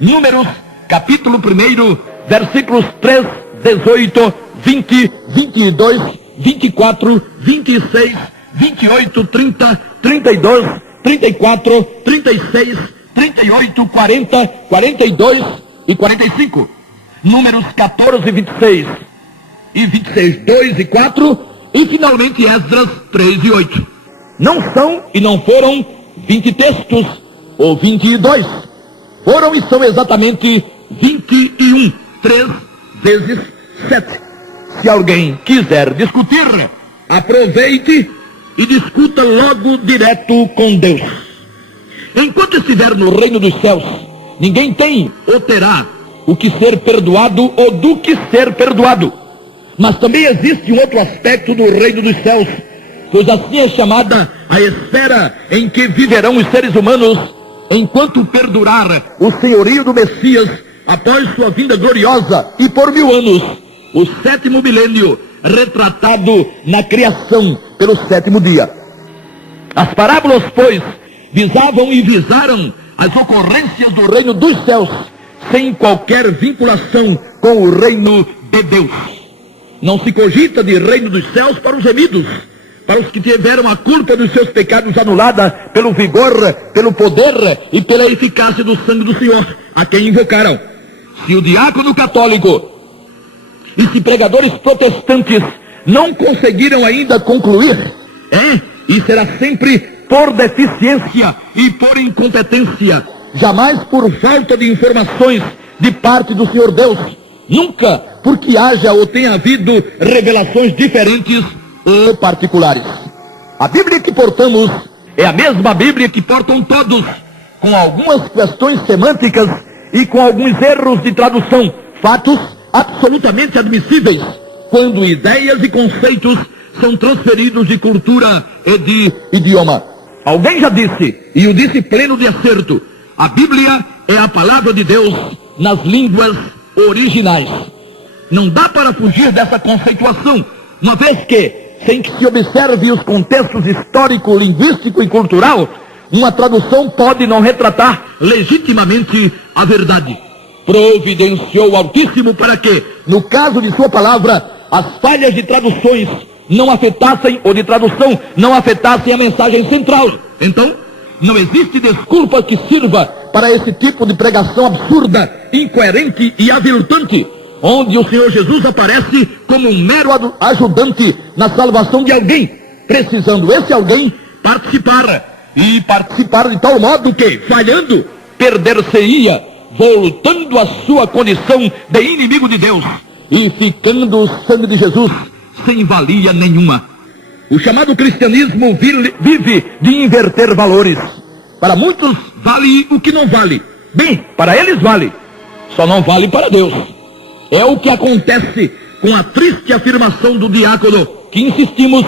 Números, capítulo 1, versículos 3, 18, 20, 22, 24, 26, 28, 30, 32, 34, 36, 38, 40, 42 e 45. Números 14, 26 e 26, 2 e 4. E finalmente Esdras 3 e 8. Não são e não foram 20 textos ou 22. Foram e são exatamente 21. 3 vezes 7. Se alguém quiser discutir, aproveite e discuta logo direto com Deus. Enquanto estiver no reino dos céus, ninguém tem ou terá o que ser perdoado ou do que ser perdoado. Mas também existe um outro aspecto do reino dos céus, pois assim é chamada a esfera em que viverão os seres humanos enquanto perdurar o senhorio do Messias após sua vinda gloriosa e por 1000 anos, o 7º milênio, retratado na criação pelo 7º dia. As parábolas, pois, visavam e visaram as ocorrências do reino dos céus, sem qualquer vinculação com o reino de Deus. Não se cogita de reino dos céus para os remidos, para os que tiveram a culpa dos seus pecados anulada pelo vigor, pelo poder e pela eficácia do sangue do Senhor, a quem invocaram. Se o diácono católico e se pregadores protestantes não conseguiram ainda concluir, e será sempre por deficiência e por incompetência, jamais por falta de informações de parte do Senhor Deus, nunca porque haja ou tenha havido revelações diferentes ou particulares. A Bíblia que portamos é a mesma Bíblia que portam todos, com algumas questões semânticas e com alguns erros de tradução, fatos absolutamente admissíveis quando ideias e conceitos são transferidos de cultura e de idioma. Alguém já disse, e o disse pleno de acerto, a Bíblia é a palavra de Deus nas línguas originais. Não dá para fugir dessa conceituação, uma vez que, sem que se observe os contextos histórico, linguístico e cultural, uma tradução pode não retratar legitimamente a verdade. Providenciou o Altíssimo para que, no caso de sua palavra, as falhas de traduções não afetassem, ou de tradução, não afetassem a mensagem central. Então, não existe desculpa que sirva para esse tipo de pregação absurda, incoerente e aviltante, onde o Senhor Jesus aparece como um mero ajudante na salvação de alguém, precisando esse alguém participar de tal modo que, falhando, perder-se-ia, voltando à sua condição de inimigo de Deus, e ficando o sangue de Jesus sem valia nenhuma. O chamado cristianismo vive de inverter valores. Para muitos vale o que não vale. Bem, para eles vale, só não vale para Deus. É o que acontece com a triste afirmação do diácono, que insistimos,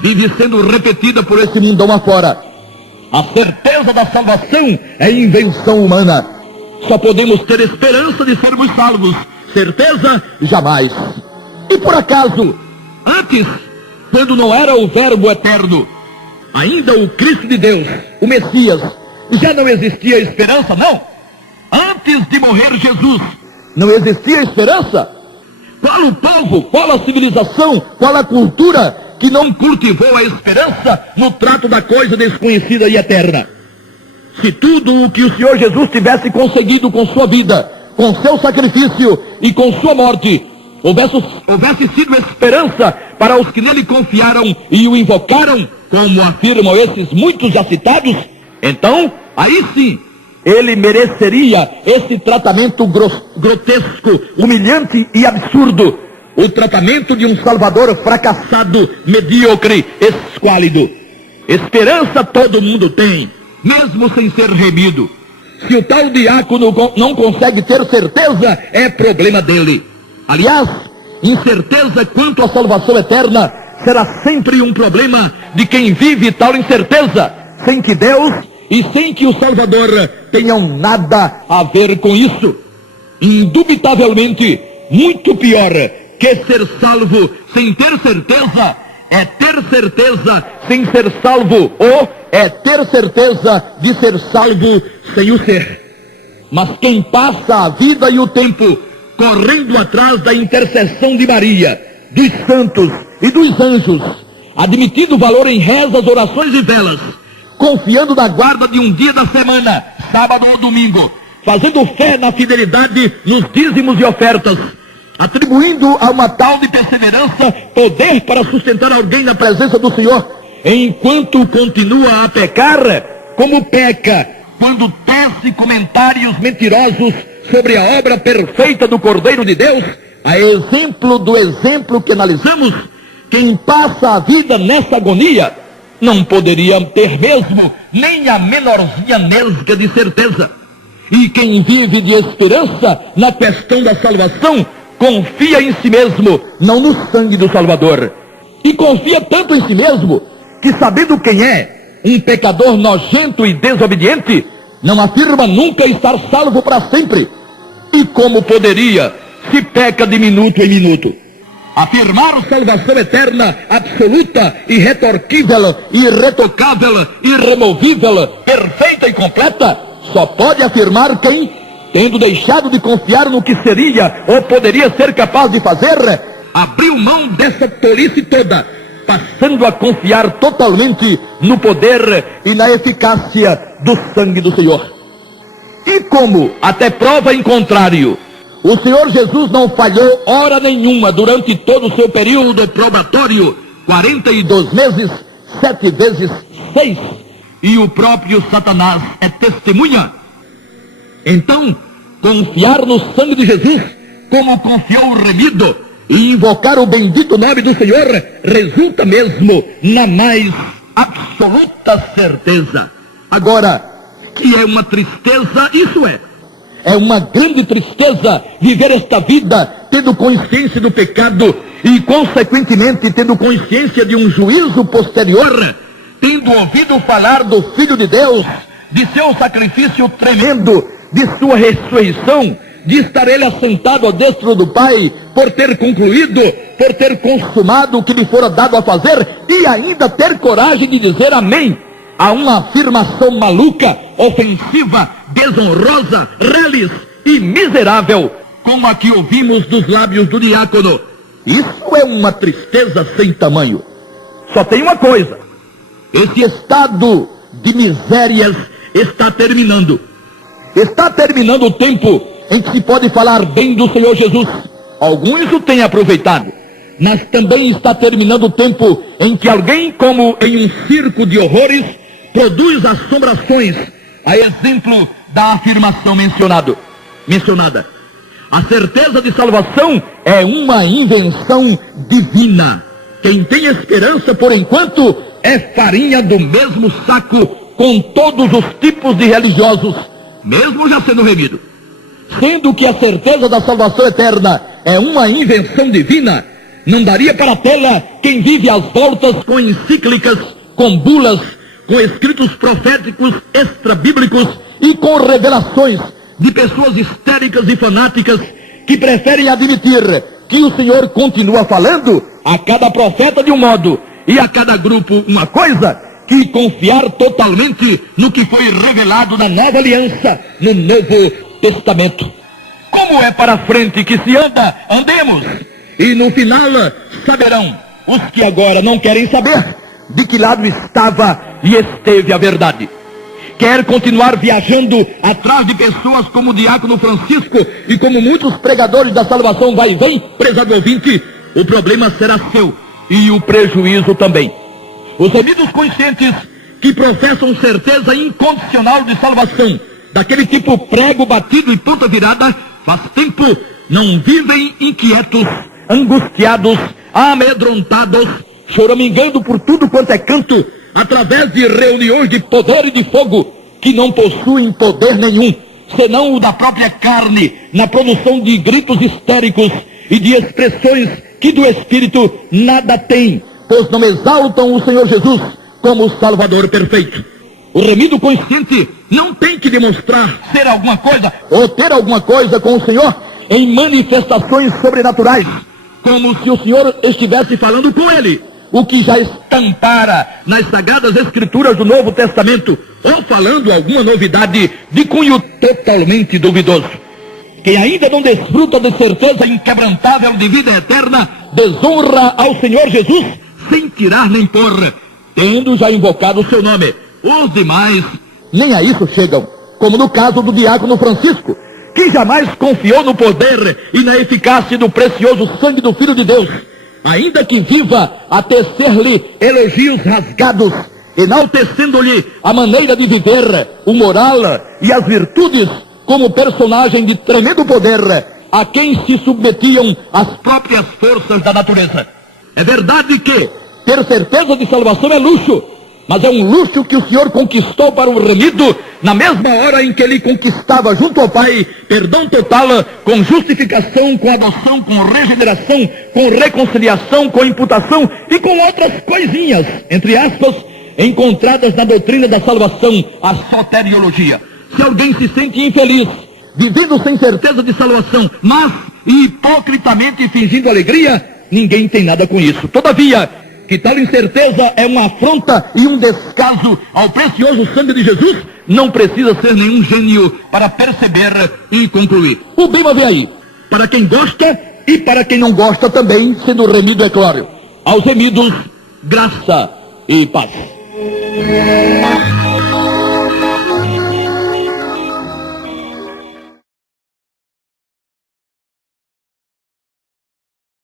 vive sendo repetida por esse mundão afora. A certeza da salvação é invenção humana. Só podemos ter esperança de sermos salvos. Certeza, jamais. E por acaso, antes, quando não era o Verbo eterno, ainda o Cristo de Deus, o Messias, já não existia esperança, não? Antes de morrer Jesus, não existia esperança? Qual o povo, qual a civilização, qual a cultura que não cultivou a esperança no trato da coisa desconhecida e eterna? Se tudo o que o Senhor Jesus tivesse conseguido com sua vida, com seu sacrifício e com sua morte, houvesse sido esperança para os que nele confiaram e o invocaram, como afirmam esses muitos já citados, então, aí sim, ele mereceria esse tratamento grotesco, humilhante e absurdo, o tratamento de um salvador fracassado, medíocre, esquálido. Esperança todo mundo tem, mesmo sem ser remido. Se o tal diácono não consegue ter certeza, é problema dele. Aliás, incerteza quanto à salvação eterna será sempre um problema de quem vive tal incerteza, sem que Deus e sem que o Salvador tenham nada a ver com isso. Indubitavelmente, muito pior que ser salvo sem ter certeza é ter certeza sem ser salvo, ou é ter certeza de ser salvo sem o ser. Mas quem passa a vida e o tempo correndo atrás da intercessão de Maria, dos santos e dos anjos, admitindo valor em rezas, orações e velas, confiando na guarda de um dia da semana, sábado ou domingo, fazendo fé na fidelidade nos dízimos e ofertas, atribuindo a uma tal de perseverança poder para sustentar alguém na presença do Senhor, enquanto continua a pecar, como peca quando tece comentários mentirosos sobre a obra perfeita do Cordeiro de Deus, a exemplo do exemplo que analisamos, quem passa a vida nessa agonia não poderia ter mesmo nem a menorzinha nesga de certeza. E quem vive de esperança na questão da salvação, confia em si mesmo, não no sangue do Salvador. E confia tanto em si mesmo, que sabendo quem é, um pecador nojento e desobediente, não afirma nunca estar salvo para sempre. E como poderia, se peca de minuto em minuto? Afirmar salvação eterna, absoluta, irretorquível, irretocável, irremovível, perfeita e completa, só pode afirmar quem, tendo deixado de confiar no que seria ou poderia ser capaz de fazer, abriu mão dessa tolice toda, passando a confiar totalmente no poder e na eficácia do sangue do Senhor. E como, até prova em contrário, o Senhor Jesus não falhou hora nenhuma durante todo o seu período probatório, 42 meses, 7 vezes 6, e o próprio Satanás é testemunha. Então, confiar no sangue de Jesus, como confiou o remido, e invocar o bendito nome do Senhor, resulta mesmo na mais absoluta certeza. Agora, que é uma tristeza, isso é uma grande tristeza viver esta vida tendo consciência do pecado e, consequentemente, tendo consciência de um juízo posterior, tendo ouvido falar do Filho de Deus, de seu sacrifício tremendo, de sua ressurreição, de estar ele assentado ao destro do Pai, por ter concluído, por ter consumado o que lhe fora dado a fazer, e ainda ter coragem de dizer amém a uma afirmação maluca, ofensiva, desonrosa, reles e miserável, como a que ouvimos dos lábios do diácono. Isso é uma tristeza sem tamanho. Só tem uma coisa: esse estado de misérias está terminando. Está terminando o tempo em que se pode falar bem do Senhor Jesus. Alguns o têm aproveitado, mas também está terminando o tempo em que alguém, como em um circo de horrores, produz assombrações, a exemplo da afirmação mencionada. A certeza de salvação é uma invenção divina. Quem tem esperança, por enquanto, é farinha do mesmo saco com todos os tipos de religiosos, mesmo já sendo remido. Sendo que a certeza da salvação eterna é uma invenção divina, não daria para tê-la quem vive às voltas com encíclicas, com bulas, com escritos proféticos extrabíblicos e com revelações de pessoas histéricas e fanáticas que preferem admitir que o Senhor continua falando a cada profeta de um modo e a cada grupo uma coisa, que confiar totalmente no que foi revelado na Nova Aliança, no Novo Testamento. Como é para frente que se anda, andemos, e no final saberão os que agora não querem saber de que lado estava e esteve a verdade. Quer continuar viajando atrás de pessoas como o diácono Francisco e como muitos pregadores da salvação vai e vem, prezado ouvinte, o problema será seu e o prejuízo também. Os remidos conscientes que professam certeza incondicional de salvação, daquele tipo prego batido e ponta virada, faz tempo não vivem inquietos, angustiados, amedrontados, choramingando por tudo quanto é canto, através de reuniões de poder e de fogo, que não possuem poder nenhum, senão o da própria carne, na produção de gritos histéricos e de expressões que do Espírito nada têm, pois não exaltam o Senhor Jesus como o Salvador perfeito. O remido consciente não tem que demonstrar ser alguma coisa ou ter alguma coisa com o Senhor em manifestações sobrenaturais, como se o Senhor estivesse falando com ele, o que já estampara nas Sagradas Escrituras do Novo Testamento, ou falando alguma novidade de cunho totalmente duvidoso. Quem ainda não desfruta de certeza inquebrantável de vida eterna, desonra ao Senhor Jesus sem tirar nem pôr, tendo já invocado o seu nome. Os demais nem a isso chegam, como no caso do diácono Francisco, que jamais confiou no poder e na eficácia do precioso sangue do Filho de Deus, ainda que viva a tecer-lhe elogios rasgados, enaltecendo-lhe a maneira de viver, o moral e as virtudes, como personagem de tremendo poder, a quem se submetiam as próprias forças da natureza. É verdade que ter certeza de salvação é luxo, mas é um luxo que o Senhor conquistou para o remido, na mesma hora em que ele conquistava junto ao Pai perdão total, com justificação, com adoção, com regeneração, com reconciliação, com imputação e com outras coisinhas, entre aspas, encontradas na doutrina da salvação, a soteriologia. Se alguém se sente infeliz, vivendo sem certeza de salvação, mas hipocritamente fingindo alegria, ninguém tem nada com isso. Todavia, que tal incerteza é uma afronta e um descaso ao precioso sangue de Jesus, não precisa ser nenhum gênio para perceber e concluir. O bem vem aí, para quem gosta e para quem não gosta também, sendo remido, é claro. Aos remidos, graça e paz.